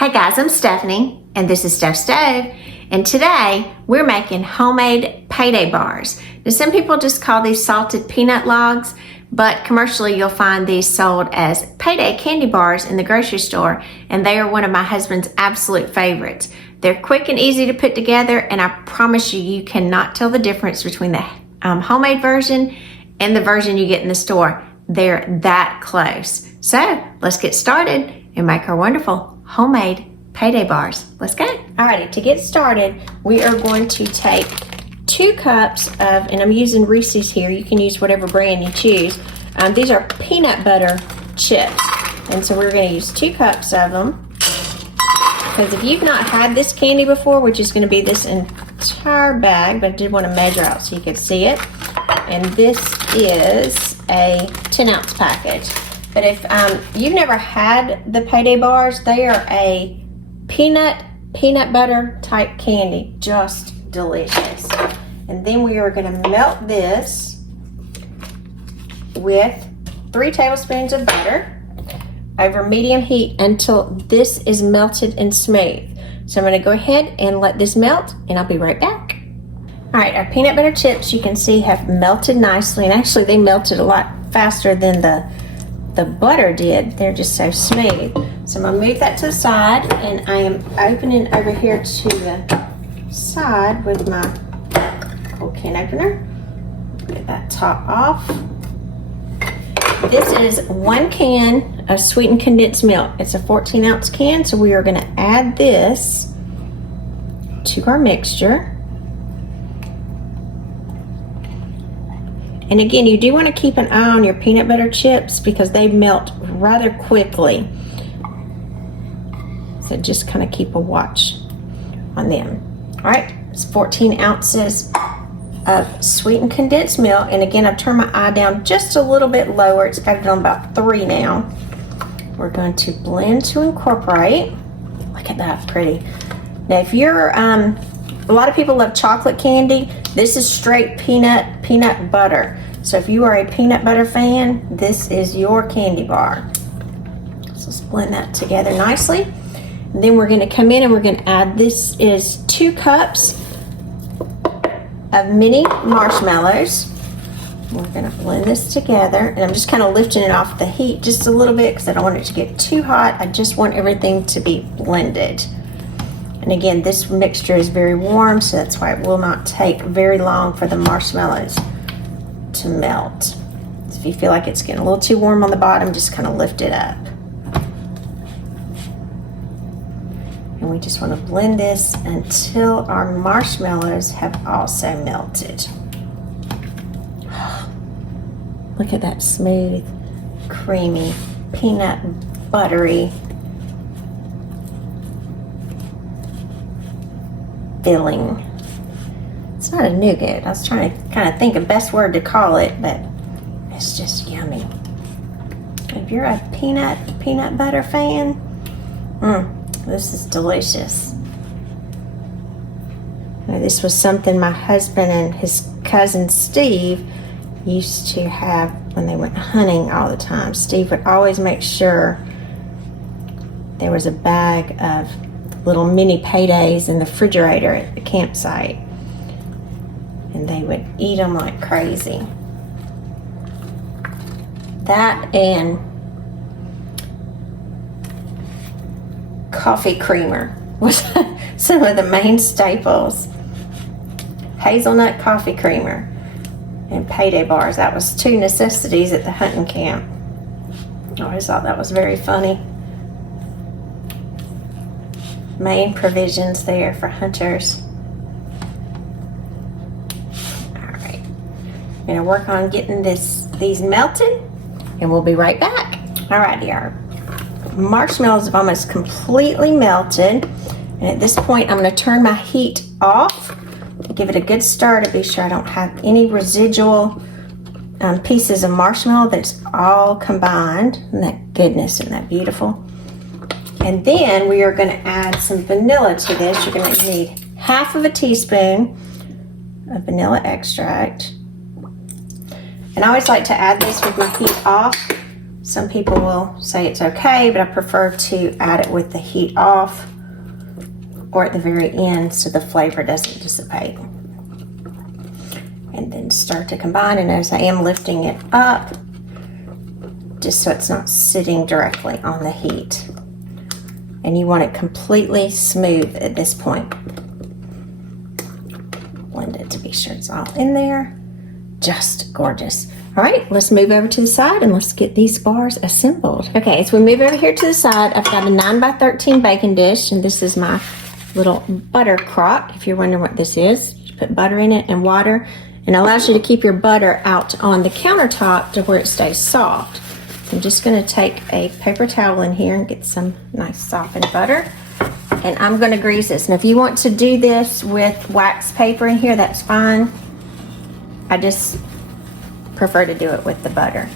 Hey guys, I'm Stephanie, and this is Steph Stove, and today we're making homemade PayDay bars. Now, some people just call these salted peanut logs, but commercially you'll find these sold as PayDay candy bars in the grocery store, and they are one of my husband's absolute favorites. They're quick and easy to put together, and I promise you, you cannot tell the difference between the homemade version and the version you get in the store. They're that close. So let's get started and make our wonderful homemade PayDay bars. Let's go. Alrighty, to get started, we are going to take 2 cups of, and I'm using Reese's here, you can use whatever brand you choose. These are peanut butter chips, and so we're going to use 2 cups of them. Because if you've not had this candy before, which is going to be this entire bag, but I did want to measure out so you could see it. And this is a 10-ounce package. But if you've never had the PayDay bars, they are a peanut butter type candy, just delicious. And then we are going to melt this with 3 tablespoons of butter over medium heat until this is melted and smooth. So I'm going to go ahead and let this melt, and I'll be right back. All right, our peanut butter chips, you can see, have melted nicely, and actually they melted a lot faster than the butter did. They're just so smooth. So I'm gonna move that to the side, and I am opening over here to the side with my old can opener. Get that top off. This is 1 can of sweetened condensed milk. It's a 14-ounce can, so we are gonna add this to our mixture. And again, you do want to keep an eye on your peanut butter chips because they melt rather quickly. So just kind of keep a watch on them. All right, it's 14 ounces of sweetened condensed milk. And again, I've turned my eye down just a little bit lower. It's got it on about 3 now. We're going to blend to incorporate. Look at that, pretty. Now, if you're, a lot of people love chocolate candy. This is straight peanut butter. So if you are a peanut butter fan, this is your candy bar. So let's blend that together nicely. And then we're going to come in and we're going to add, this is 2 cups of mini marshmallows. We're going to blend this together, and I'm just kind of lifting it off the heat just a little bit because I don't want it to get too hot. I just want everything to be blended. And again, this mixture is very warm, so that's why it will not take very long for the marshmallows to melt. So if you feel like it's getting a little too warm on the bottom, just kind of lift it up. And we just want to blend this until our marshmallows have also melted. Look at that smooth, creamy, peanut buttery filling. It's not a nougat. I was trying to kind of think of best word to call it, but it's just yummy. If you're a peanut butter fan, this is delicious. Now, this was something my husband and his cousin Steve used to have when they went hunting all the time. Steve would always make sure there was a bag of little mini PayDays in the refrigerator at the campsite, and they would eat them like crazy. That and coffee creamer was some of the main staples. Hazelnut coffee creamer and PayDay bars. That was 2 necessities at the hunting camp. I always thought that was very funny. Main provisions there for hunters. All right, I'm gonna work on getting these melted, and we'll be right back. All righty, our marshmallows have almost completely melted, and at this point I'm gonna turn my heat off, give it a good stir to be sure I don't have any residual pieces of marshmallow. That's all combined. Isn't that goodness? Isn't that beautiful? And then we are going to add some vanilla to this. You're going to need 1/2 teaspoon of vanilla extract. And I always like to add this with my heat off Some people will say it's okay, but I prefer to add it with the heat off or at the very end so the flavor doesn't dissipate. And then start to combine, and as I am lifting it up, just so it's not sitting directly on the heat. And you want it completely smooth at this point. Blend it to be sure it's all in there. Just gorgeous. All right, let's move over to the side and let's get these bars assembled. Okay, so we move over here to the side. I've got a 9x13 baking dish, and this is my little butter crock. If you're wondering what this is, you put butter in it and water, and it allows you to keep your butter out on the countertop to where it stays soft. I'm just gonna take a paper towel in here and get some nice softened butter, and I'm gonna grease this. And if you want to do this with wax paper in here, that's fine. I just prefer to do it with the butter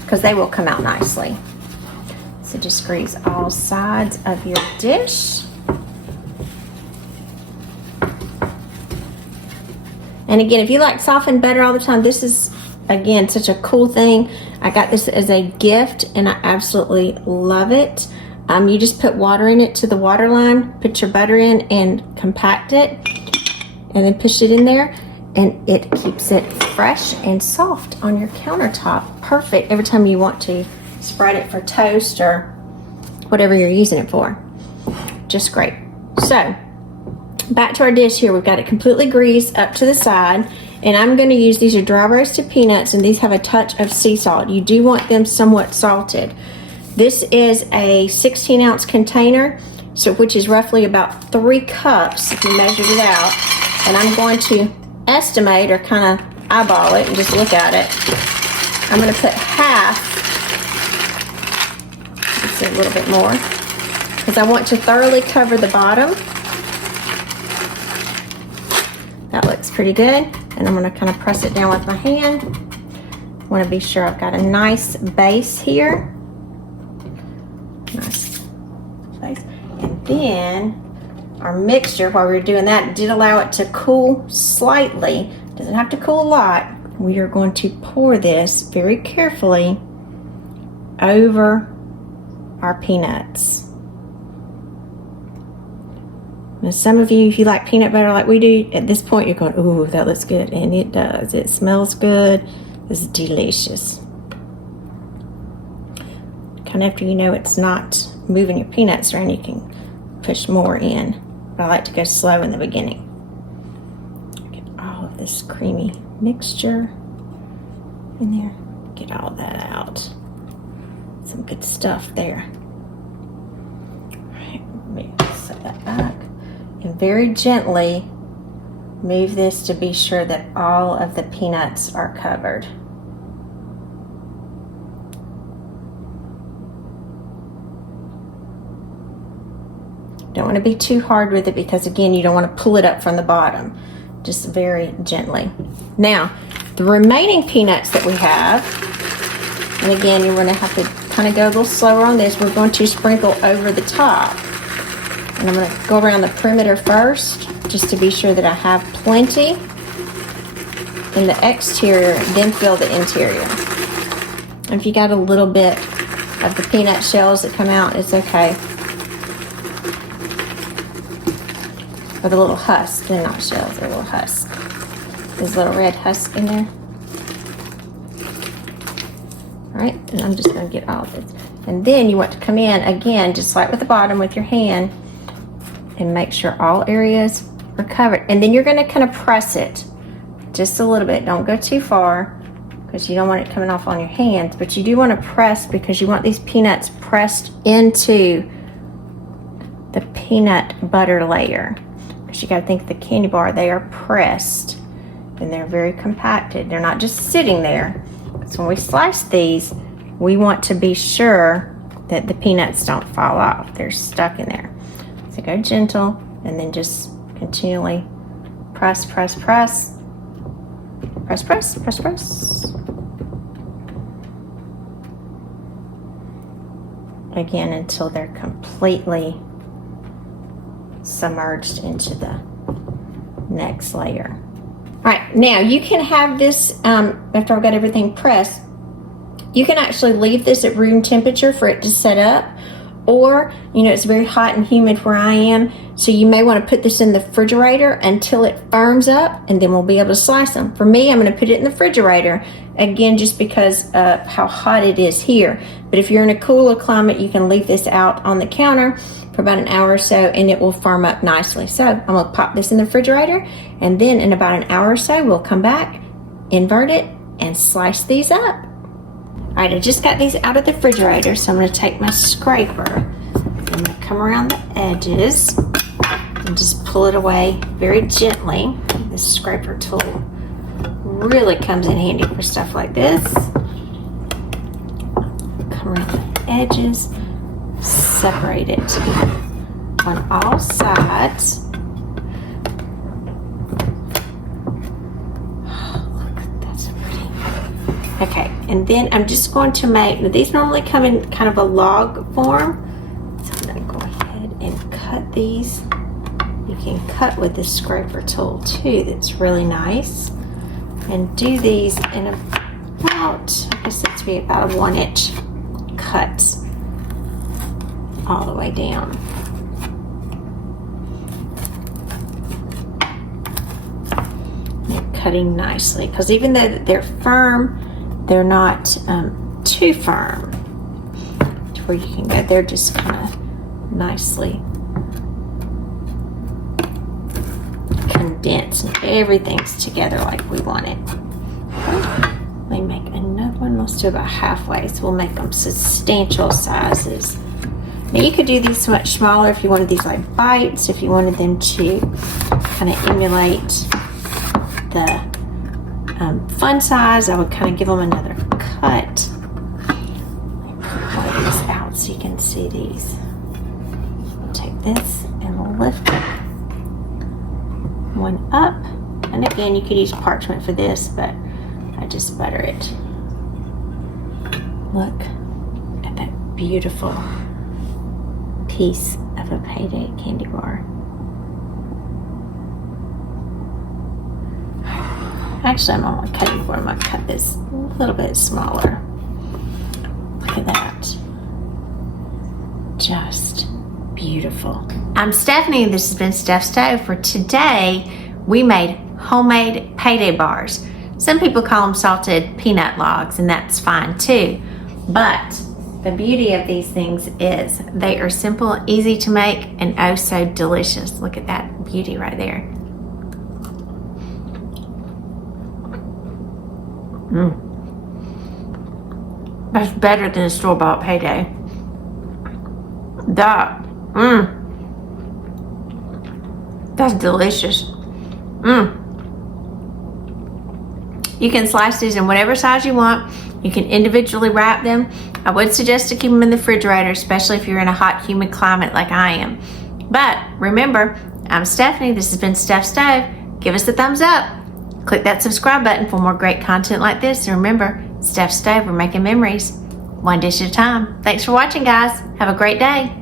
because they will come out nicely. So just grease all sides of your dish. And again, if you like softened butter all the time, this is, again, such a cool thing. I got this as a gift and I absolutely love it. You just put water in it to the water line, put your butter in and compact it, and then push it in there. And it keeps it fresh and soft on your countertop. Perfect every time you want to spread it for toast or whatever you're using it for. Just great. So back to our dish here. We've got it completely greased up to the side, and I'm going to use, these are dry roasted peanuts, and these have a touch of sea salt. You do want them somewhat salted. This is a 16-ounce container, so which is roughly about 3 cups if you measured it out. And I'm going to estimate or kind of eyeball it and just look at it. I'm going to put half, let's see, a little bit more, because I want to thoroughly cover the bottom. That looks pretty good. And I'm going to kind of press it down with my hand. I want to be sure I've got a nice base here. Nice base. And then our mixture, while we were doing that, did allow it to cool slightly. Doesn't have to cool a lot. We are going to pour this very carefully over our peanuts. Now, some of you, if you like peanut butter like we do, at this point you're going, ooh, that looks good. And it does. It smells good. It's delicious. Kind of after you know it's not moving your peanuts around, you can push more in. But I like to go slow in the beginning. Get all of this creamy mixture in there. Get all that out. Some good stuff there. All right, let me set that back. And very gently move this to be sure that all of the peanuts are covered. Don't want to be too hard with it because, again, you don't want to pull it up from the bottom. Just very gently. Now, the remaining peanuts that we have, and again, you're going to have to kind of go a little slower on this. We're going to sprinkle over the top. And I'm going to go around the perimeter first, just to be sure that I have plenty in the exterior, then fill the interior. And if you got a little bit of the peanut shells that come out, it's okay. Or the little husk, they're not shells, they're little husks. There's a little red husk in there. All right, and I'm just going to get all of this. And then you want to come in again, just like with the bottom with your hand, and make sure all areas are covered. And then you're going to kind of press it just a little bit. Don't go too far because you don't want it coming off on your hands, but you do want to press because you want these peanuts pressed into the peanut butter layer. Because you got to think the candy bar, they are pressed and they're very compacted. They're not just sitting there. So when we slice these, we want to be sure that the peanuts don't fall off. They're stuck in there. So go gentle and then just continually press, press, press. Press, press, press, press. Again, until they're completely submerged into the next layer. All right, now you can have this, after I've got everything pressed, You can actually leave this at room temperature for it to set up, or, you know, it's very hot and humid where I am, so you may want to put this in the refrigerator until it firms up, and then we'll be able to slice them. For me, I'm going to put it in the refrigerator, again, just because of how hot it is here. But if you're in a cooler climate, you can leave this out on the counter for about an hour or so, and it will firm up nicely. So I'm going to pop this in the refrigerator, and then in about an hour or so, we'll come back, invert it, and slice these up. All right, I just got these out of the refrigerator, so I'm going to take my scraper. I'm going to come around the edges and just pull it away very gently. This scraper tool really comes in handy for stuff like this. Come around the edges, separate it on all sides. Okay, and then I'm just going to make, these normally come in kind of a log form, so I'm going to go ahead and cut these. You can cut with this scraper tool too, that's really nice. And do these in about, I guess it's be about a 1-inch cut all the way down. They're cutting nicely, because even though they're firm, they're not too firm to where you can go. They're just kind of nicely condensed, and everything's together like we want it. Let me make another one. Let's do about halfway, so we'll make them substantial sizes. Now you could do these much smaller if you wanted these like bites, if you wanted them to kind of emulate the fun size. I would kind of give them another cut. Let me pull one of these out so you can see these. We'll take this and we'll lift it one up, and again, you could use parchment for this, but I just butter it. Look at that beautiful piece of a PayDay candy bar. Actually, I'm on my cutting board. I'm going to cut this a little bit smaller. Look at that. Just beautiful. I'm Stephanie, and this has been Steph's Stove. For today, we made homemade PayDay bars. Some people call them salted peanut logs, and that's fine too. But the beauty of these things is they are simple, easy to make, and oh so delicious. Look at that beauty right there. That's better than a store-bought PayDay. That's delicious. You can slice these in whatever size you want. You can individually wrap them. I would suggest to keep them in the refrigerator, especially if you're in a hot, humid climate like I am. But remember, I'm Stephanie. This has been Steph's Stove. Give us a thumbs up. Click that subscribe button for more great content like this. And remember, Steph's Stove, we're making memories one dish at a time. Thanks for watching, guys. Have a great day.